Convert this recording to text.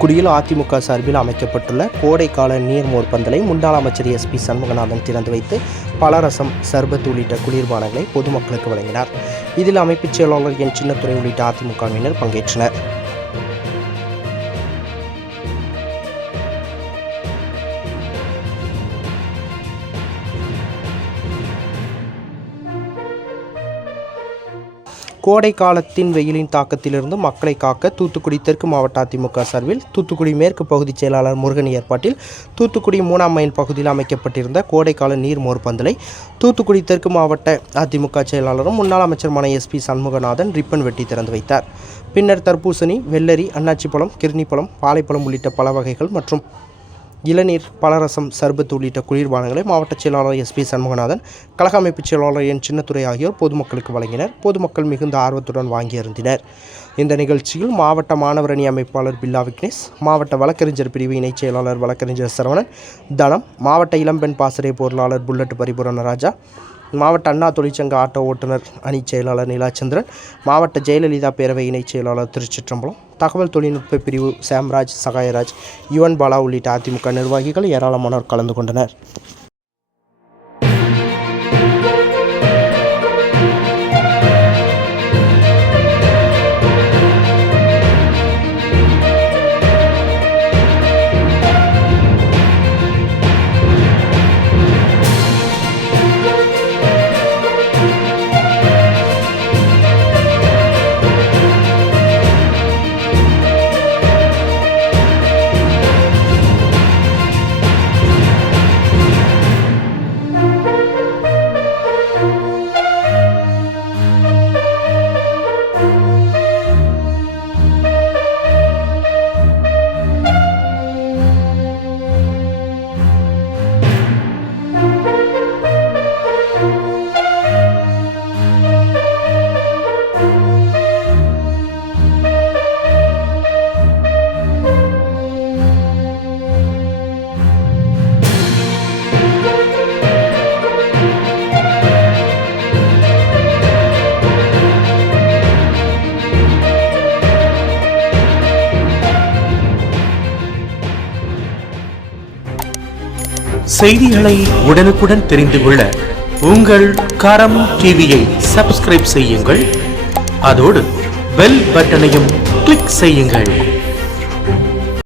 தூத்துக்குடியில் அதிமுக சார்பில் அமைக்கப்பட்டுள்ள கோடைக்கால நீர்மோர் பந்தலை முன்னாள் அமைச்சர் SP சண்முகநாதன் திறந்து வைத்து பலரசம், சர்பத் உள்ளிட்ட குளிர்பானங்களை பொதுமக்களுக்கு வழங்கினார். இதில் அமைப்புச் செயலாளர் என் சின்னத்துரை உள்ளிட்ட அதிமுகவினர் பங்கேற்றனர். கோடை காலத்தின் வெயிலின் தாக்கத்திலிருந்து மக்களை காக்க தூத்துக்குடி தெற்கு மாவட்ட அதிமுக சார்பில் தூத்துக்குடி மேற்கு பகுதி செயலாளர் முருகன் ஏற்பாட்டில் தூத்துக்குடி 3ஆம் மைல் பகுதியில் அமைக்கப்பட்டிருந்த கோடைக்கால நீர்மோர் பந்தலை தூத்துக்குடி தெற்கு மாவட்ட அதிமுக செயலாளரும் முன்னாள் அமைச்சருமான SP சண்முகநாதன் ரிப்பன் வெட்டி திறந்து வைத்தார். பின்னர் தர்பூசணி, வெள்ளரி, அன்னாச்சிப்பழம், கிர்னிப்பழம், பாலைப்பழம் உள்ளிட்ட பல வகைகள் மற்றும் இளநீர், பலரசம், சர்பத் உள்ளிட்ட குளிர்பானங்களை மாவட்ட செயலாளர் SP சண்முகநாதன், கழக அமைப்புச் செயலாளர் என் சின்னத்துரை ஆகியோர் பொதுமக்களுக்கு வழங்கினர். பொதுமக்கள் மிகுந்த ஆர்வத்துடன் வாங்கி அருந்தினர். இந்த நிகழ்ச்சியில் மாவட்ட மாணவர் அணி அமைப்பாளர் பில்லா விக்னேஷ், மாவட்ட வழக்கறிஞர் பிரிவு இணைச் செயலாளர் வழக்கறிஞர் சரவணன், தனம், மாவட்ட இளம்பெண் பாசறை பொருளாளர் புல்லட் பரிபூரண ராஜா, மாவட்ட அண்ணா தொழிற்சங்க ஆட்டோ ஓட்டுநர் அணி செயலாளர் நிலாச்சந்திரன், மாவட்ட ஜெயலலிதா பேரவை இணைச் செயலாளர் திருச்சிற்றம்பலம், தகவல் தொழில்நுட்ப பிரிவு சாம்ராஜ், சகாயராஜ், யுவன் பாலா உள்ளிட்ட அதிமுக நிர்வாகிகள் ஏராளமானோர் கலந்து கொண்டனர். செய்திகளை உடனுக்குடன் தெரிந்து கொள்ள உங்கள் கரம் டிவியை சப்ஸ்கிரைப் செய்யுங்கள். அதோடு பெல் பட்டனையும் கிளிக் செய்யுங்கள்.